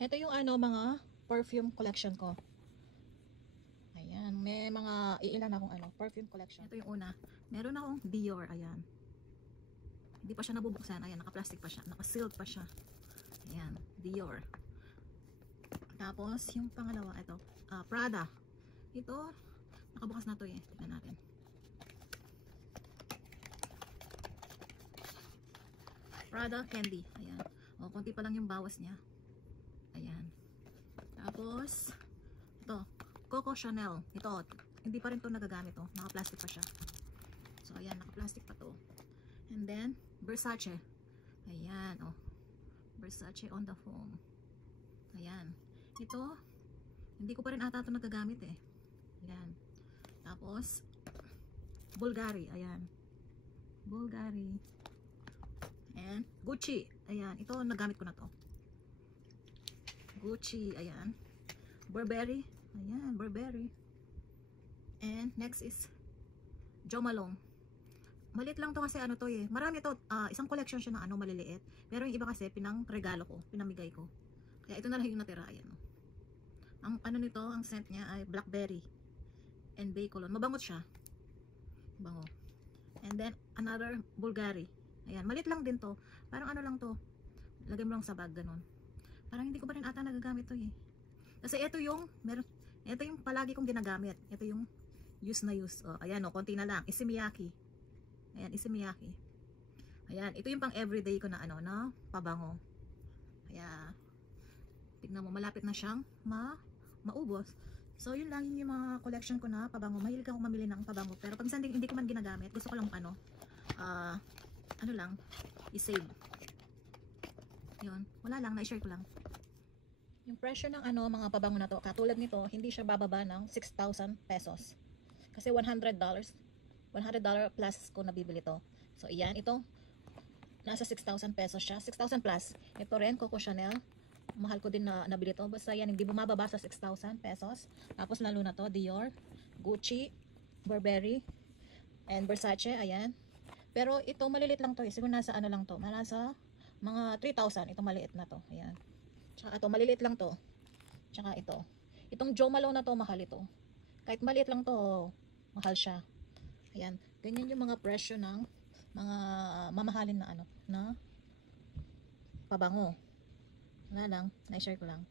Ito yung mga perfume collection ko. Ayan, may mga iilan akong perfume collection. Ito yung una. Meron akong Dior, ayan. Hindi pa siya nabubuksan, ayan, naka-plastic pa siya, naka-sealed pa siya. Ayan, Dior. Tapos, yung pangalawa, ito, Prada. Ito, nakabukas na to eh. Tignan natin. Prada Candy, ayan. O, konti pa lang yung bawas niya. Ayan. Tapos, ito, Coco Chanel. Ito, hindi pa rin to nagagamit to. Naka-plastic pa siya. So, ayan, naka-plastic pa to. And then, Versace. Ayan, oh. Versace on the foam. Ayan. Ito, hindi ko pa rin ata ito nagagamit eh. Ayan. Tapos, Bulgari. Ayan. Bulgari. And, Gucci. Ayan. Ito, nagamit ko na to. Gucci. Ayan. Burberry. Ayan, Burberry. And, next is Jo Malone. Maliit lang to kasi to eh. Marami to, isang collection siya na maliliit. Pero yung iba kasi pinang regalo ko, pinamigay ko. Kaya ito na lang yung natira, ayan. Ang nito, ang scent niya ay blackberry and bay cologne. Mabangot siya. Bango. And then another Bulgari. Ayan, maliit lang din to. Parang lang to. Lagay mo lang sa bag ganun. Parang hindi ko pa rin ata nagagamit to eh. Kasi ito yung palagi kong ginagamit. Ito yung use na use. Oh, ayan konti na lang. Issey Miyake. Ayan, Issey Miyake. Ayan, ito yung pang everyday ko na na pabango. Kaya tignan mo, malapit na siyang maubos. So, yun lang yung mga collection ko na pabango. Mahilig ako mamili ng pabango. Pero pag minsan hindi ko man ginagamit, gusto ko lang lang, i-save. Yun, wala lang, na-share ko lang. Yung presyo ng mga pabango na to, katulad nito, hindi siya bababa ng 6,000 pesos. Kasi $100 plus ko nabibili to. So, iyan, ito, nasa 6,000 pesos siya. 6,000 plus. Ito rin, Coco Chanel. Mahal ko din na nabili to. Basta yan, hindi bumababa sa 6,000 pesos. Tapos, lalo na to, Dior, Gucci, Burberry, and Versace. Ayan. Pero, ito, malilit lang to. Siguro nasa lang to. Nasa mga 3,000. Ito, maliit na to. Ayan. Tsaka ito, malilit lang to. Tsaka ito. Itong Jo Malone na to, mahal ito. Kahit maliit lang to, mahal siya. Ayan. Ganyan yung mga presyo ng mga mamahalin na na pabango. Wala lang, na-share ko lang.